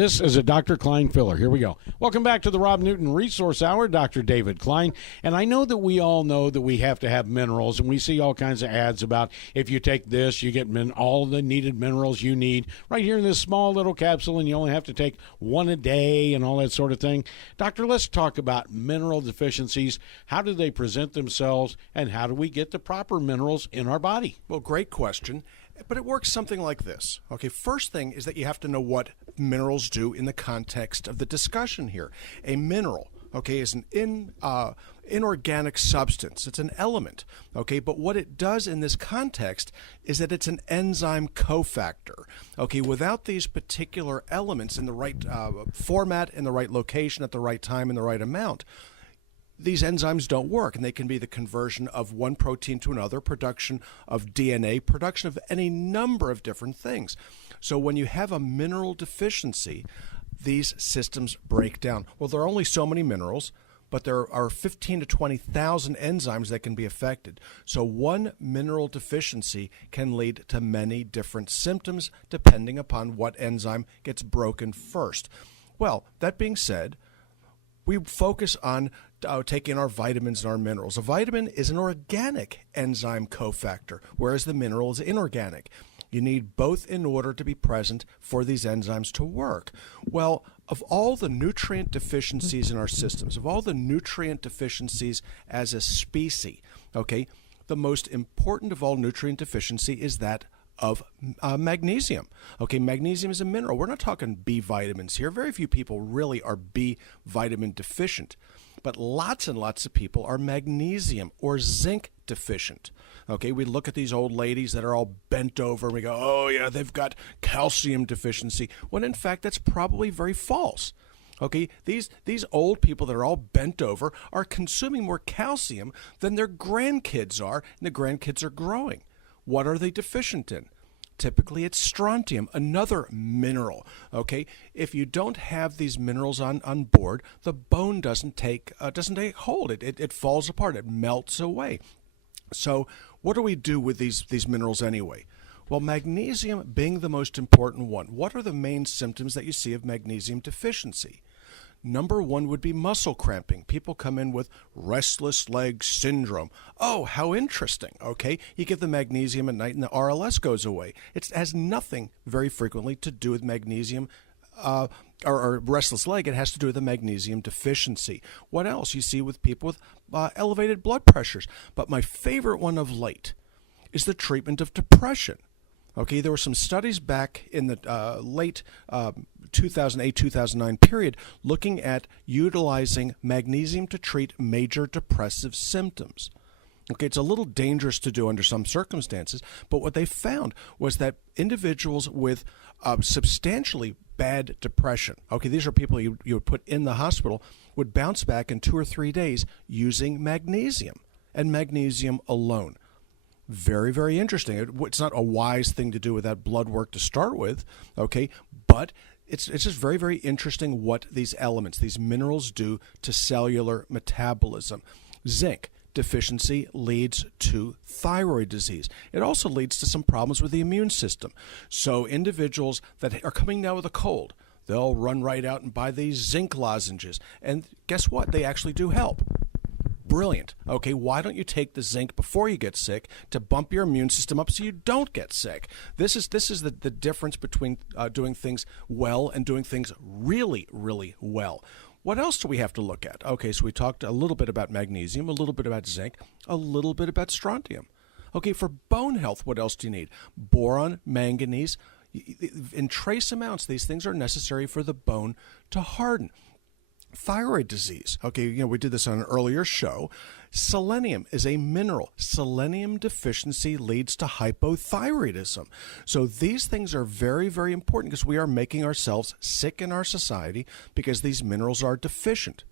This is a Dr. Klein filler. Here we go. Welcome back to the Rob Newton Resource Hour. Dr. David Klein. And I know that we all know that we have to have minerals, and we see all kinds of ads about if you take this, you get all the needed minerals you need right here in this small little capsule, and you only have to take one a day and all that sort of thing. Doctor, let's talk about mineral deficiencies. How do they present themselves, and how do we get the proper minerals in our body? Well, great question. But it works something like this. Okay, first thing is that you have to know what minerals do in the context of the discussion here. A mineral, okay, is an inorganic substance. It's an element, okay? But what it does in this context is that it's an enzyme cofactor. Okay, without these particular elements in the right format, in the right location, at the right time, in the right amount, these enzymes don't work, and they can be the conversion of one protein to another, production of DNA, production of any number of different things. So when you have a mineral deficiency, these systems break down. Well, there are only so many minerals, but there are 15 to 20,000 enzymes that can be affected. So one mineral deficiency can lead to many different symptoms depending upon what enzyme gets broken first. Well, that being said, we focus on taking our vitamins and our minerals. A vitamin is an organic enzyme cofactor, whereas the mineral is inorganic. You need both in order to be present for these enzymes to work. Well, of all the nutrient deficiencies in our systems, of all the nutrient deficiencies as a species, okay, the most important of all nutrient deficiency is that of magnesium. Okay, magnesium is a mineral. We're not talking B vitamins here. Very few people really are B vitamin deficient, but lots and lots of people are magnesium or zinc deficient. Okay, we look at these old ladies that are all bent over and we go, oh yeah, they've got calcium deficiency, when in fact that's probably very false. Okay, these old people that are all bent over are consuming more calcium than their grandkids are, and the grandkids are growing. What are they deficient in? Typically, it's strontium, another mineral. Okay, if you don't have these minerals on board, the bone doesn't take hold. It falls apart. It melts away. So, what do we do with these minerals anyway? Well, magnesium being the most important one. What are the main symptoms that you see of magnesium deficiency? Number one would be muscle cramping. People come in with restless leg syndrome. Oh, how interesting. Okay, you give the magnesium at night and the RLS goes away. It has nothing very frequently to do with magnesium or restless leg. It has to do with the magnesium deficiency. What else? You see with people with elevated blood pressures. But my favorite one of late is the treatment of depression. Okay, there were some studies back in the late 2008-2009 period looking at utilizing magnesium to treat major depressive symptoms. Okay, it's a little dangerous to do under some circumstances, but what they found was that individuals with substantially bad depression, okay, these are people you would put in the hospital, would bounce back in 2 or 3 days using magnesium and magnesium alone. Very, very interesting. It's not a wise thing to do with that blood work to start with, okay, but it's just very, very interesting what these elements, these minerals do to cellular metabolism. Zinc deficiency leads to thyroid disease. It also leads to some problems with the immune system. So individuals that are coming down with a cold, they'll run right out and buy these zinc lozenges. And guess what? They actually do help. Brilliant. Okay, why don't you take the zinc before you get sick to bump your immune system up so you don't get sick? This is the difference between doing things well and doing things really, really well. What else do we have to look at? Okay, so we talked a little bit about magnesium, a little bit about zinc, a little bit about strontium. Okay, for bone health, what else do you need? Boron, manganese. In trace amounts, these things are necessary for the bone to harden. Thyroid disease. Okay, we did this on an earlier show. Selenium is a mineral. Selenium deficiency leads to hypothyroidism. So these things are very, very important because we are making ourselves sick in our society because these minerals are deficient.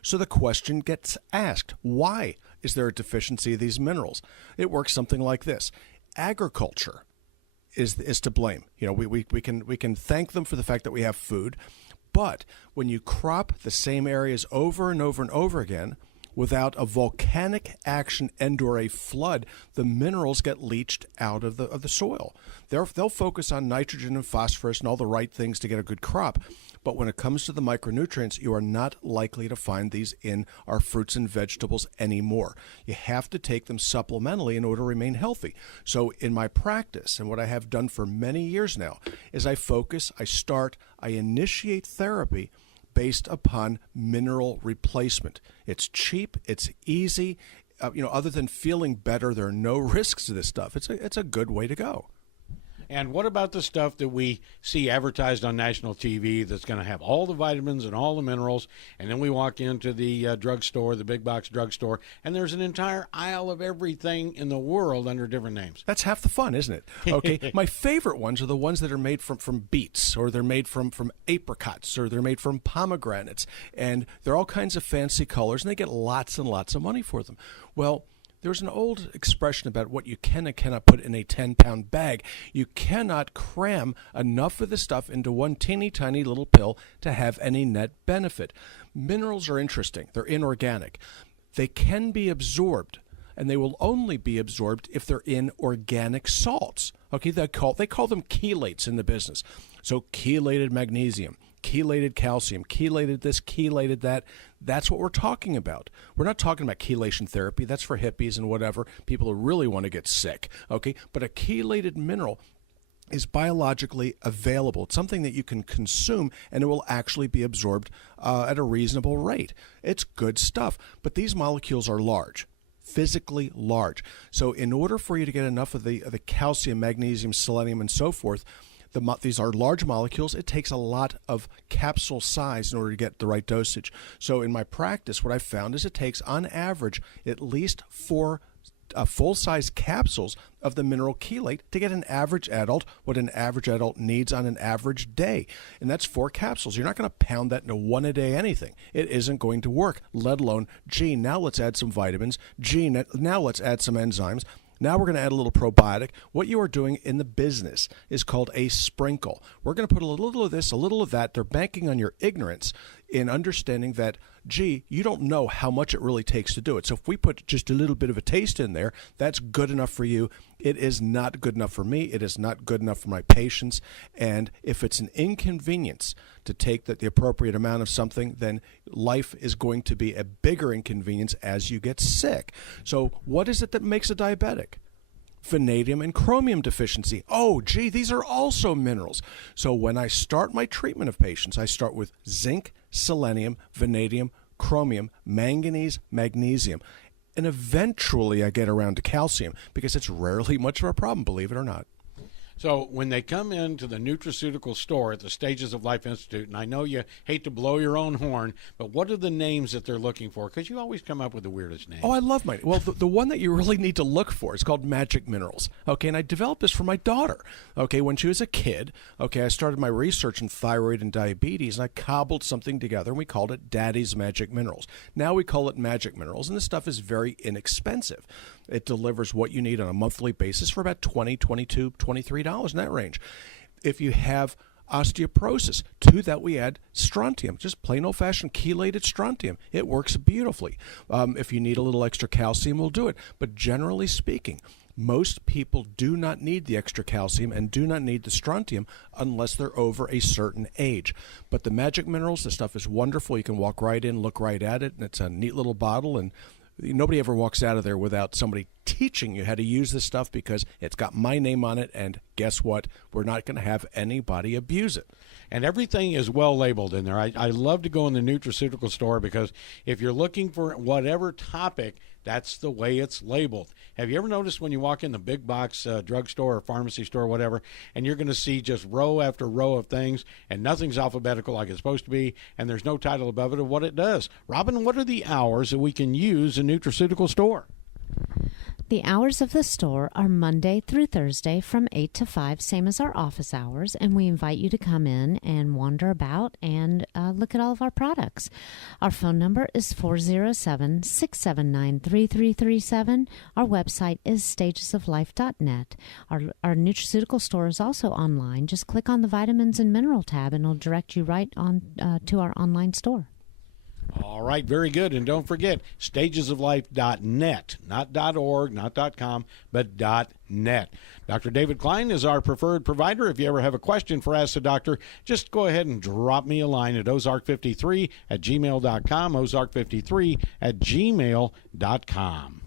So the question gets asked, why is there a deficiency of these minerals? It works something like this. Agriculture is to blame. We can thank them for the fact that we have food. But when you crop the same areas over and over and over again, without a volcanic action and or a flood, the minerals get leached out of the soil. They'll focus on nitrogen and phosphorus and all the right things to get a good crop. But when it comes to the micronutrients, you are not likely to find these in our fruits and vegetables anymore. You have to take them supplementally in order to remain healthy. So in my practice, and what I have done for many years now, is I initiate therapy based upon mineral replacement. It's cheap, it's easy. Other than feeling better, there are no risks to this stuff. It's a good way to go. And what about the stuff that we see advertised on national TV that's going to have all the vitamins and all the minerals, and then we walk into the drugstore, the big box drugstore, and there's an entire aisle of everything in the world under different names? That's half the fun, isn't it? Okay, my favorite ones are the ones that are made from beets, or they're made from apricots, or they're made from pomegranates, and they're all kinds of fancy colors, and they get lots and lots of money for them. Well, there's an old expression about what you can and cannot put in a 10-pound bag. You cannot cram enough of the stuff into one teeny tiny little pill to have any net benefit. Minerals are interesting. They're inorganic. They can be absorbed, and they will only be absorbed if they're in organic salts. Okay, they call them chelates in the business. So chelated magnesium, chelated calcium, chelated this, chelated that. That's what we're talking about. We're not talking about chelation therapy. That's for hippies and whatever, people who really want to get sick. Okay, but a chelated mineral is biologically available. It's something that you can consume, and it will actually be absorbed at a reasonable rate. It's good stuff, but these molecules are large. Physically large. So in order for you to get enough of the calcium, magnesium, selenium, and so forth, these are large molecules. It takes a lot of capsule size in order to get the right dosage. So in my practice, what I found is it takes, on average, at least 4 full-size capsules of the mineral chelate to get an average adult what an average adult needs on an average day. And that's 4 capsules. You're not going to pound that into one a day anything. It isn't going to work, let alone, gee, now let's add some vitamins. Gee, now let's add some enzymes. Now we're going to add a little probiotic. What you are doing in the business is called a sprinkle. We're going to put a little of this, a little of that. They're banking on your ignorance in understanding that, gee, you don't know how much it really takes to do it. So if we put just a little bit of a taste in there, that's good enough for you. It is not good enough for me. It is not good enough for my patients. And if it's an inconvenience to take the appropriate amount of something, then life is going to be a bigger inconvenience as you get sick. So what is it that makes a diabetic? Vanadium and chromium deficiency. Oh, gee, these are also minerals. So when I start my treatment of patients, I start with zinc, selenium, vanadium, chromium, manganese, magnesium. And eventually I get around to calcium because it's rarely much of a problem, believe it or not. So when they come into the nutraceutical store at the Stages of Life Institute, and I know you hate to blow your own horn, but what are the names that they're looking for? Because you always come up with the weirdest names. Oh, I love mine. Well, the one that you really need to look for is called Magic Minerals. Okay, and I developed this for my daughter. Okay, when she was a kid, okay, I started my research in thyroid and diabetes, and I cobbled something together, and we called it Daddy's Magic Minerals. Now we call it Magic Minerals, and this stuff is very inexpensive. It delivers what you need on a monthly basis for about $20, $22, $23 in that range. If you have osteoporosis, to that we add strontium, just plain old-fashioned chelated strontium. It works beautifully. If you need a little extra calcium, we'll do it. But generally speaking, most people do not need the extra calcium and do not need the strontium unless they're over a certain age. But the Magic Minerals, the stuff is wonderful. You can walk right in, look right at it, and it's a neat little bottle, and nobody ever walks out of there without somebody teaching you how to use this stuff because it's got my name on it, and guess what? We're not going to have anybody abuse it. And everything is well labeled in there. I love to go in the nutraceutical store because if you're looking for whatever topic, that's the way it's labeled. Have you ever noticed when you walk in the big box drugstore or pharmacy store or whatever, and you're going to see just row after row of things, and nothing's alphabetical like it's supposed to be, and there's no title above it of what it does? Robin, what are the hours that we can use a nutraceutical store? The hours of the store are Monday through Thursday from 8 to 5, same as our office hours, and we invite you to come in and wander about and look at all of our products. Our phone number is 407-679-3337. Our website is stagesoflife.net. Our nutraceutical store is also online. Just click on the vitamins and mineral tab, and it'll direct you right on to our online store. All right, very good. And don't forget, stagesoflife.net, not .org, not .com, but .net. Dr. David Klein is our preferred provider. If you ever have a question for Ask the Doctor, just go ahead and drop me a line at ozark53 at gmail.com, ozark53 at gmail.com.